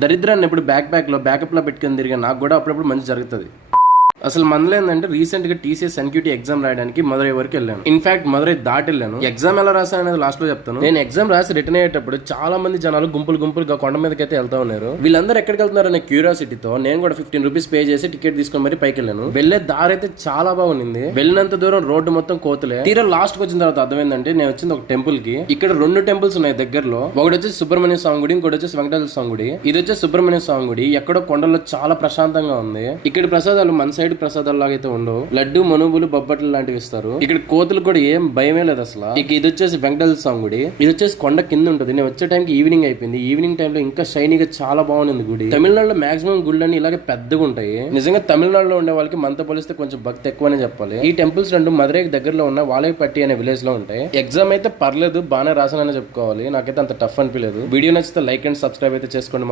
దరిద్రాన్ని ఇప్పుడు బ్యాకప్ లో పెట్టుకుని తిరిగి నాకు కూడా అప్పుడప్పుడు మంచి జరుగుతుంది. అసలు మనలో ఏంటంటే రీసెంట్ గా టీసీఎస్ ఎన్క్యూటీ ఎగ్జామ్ రాయడానికి మదురై వరకు వెళ్ళాను. ఇన్ఫాక్ట్ మదురై దాటి వెళ్ళాను. ఎగ్జామ్ ఎలా రాశాను అనేది లాస్ట్ లో చెప్తాను. నేను ఎగ్జామ్ రాసి రిటర్న్ అయ్యేటప్పుడు చాలా మంది జనాలు గుంపులుగా కొండ మీదకి అయితే వెళ్తా ఉన్నారు. వీళ్ళందరూ ఎక్కడికి వెళ్తున్నారు అనే క్యూరియాసిటీతో నేను కూడా 15 రూపీస్ పే చేసి టికెట్ తీసుకొని మరి పైకి వెళ్ళాను. వెళ్లే దారి అయితే చాలా బాగుంది. వెళ్ళినంత దూరం రోడ్డు మొత్తం కోతులే. తీరా లాస్ట్ కి వచ్చిన తర్వాత అర్థమైందంటే నేను వచ్చింది ఒక టెంపుల్ కి. ఇక్కడ 2 టెంపుల్స్ ఉన్నాయి దగ్గరలో. ఒకటి వచ్చేసి సుబ్రహ్మణ్య స్వామి గుడి, ఇంకోటి వచ్చేసి వెంకటేశ్వర స్వామి గుడి. ఇది వచ్చేసి సుబ్రహ్మణ్య స్వామి గుడి. ఎక్కడో కొండల్లో చాలా ప్రశాంతంగా ఉంది. ఇక్కడ ప్రసాదాలు మన సైడ్ ప్రసాదాలు లాగైతే ఉండవు. లడ్డు, మనుబులు, బొబ్బట్లు లాంటివి ఇస్తారు. ఇక్కడ కోతులు కూడా ఏం భయమే లేదు అసలు. ఇక ఇది వచ్చేసి వెంకటేశ్వర స్వామి గుడి. ఇది వచ్చేసి కొండ కింద ఉంటుంది. నేను వచ్చే టైంకి ఈవినింగ్ అయిపోయింది. ఈవినింగ్ టైంలో ఇంకా షైనీగా చాలా బాగుంది గుడి. తమిళనాడులో మాక్సిమం గుళ్ళని ఇలాగే పెద్దగా ఉంటాయి. నిజంగా తమిళనాడులో ఉండే వాళ్ళకి మనతో పోలిస్తే కొంచెం భక్తి ఎక్కువనే చెప్పాలి. ఈ టెంపుల్స్ 2 మదురైకి దగ్గరలో ఉన్న వాలైపట్టి అనే విలేజ్ లో ఉంటాయి. ఎగ్జామ్ అయితే పర్లేదు, బాగానే రాసానని చెప్పుకోవాలి. నాకైతే అంత టఫ్ అనిపించలేదు. వీడియో నచ్చితే లైక్ అండ్ సబ్స్క్రైబ్ అయితే చేసుకోండి.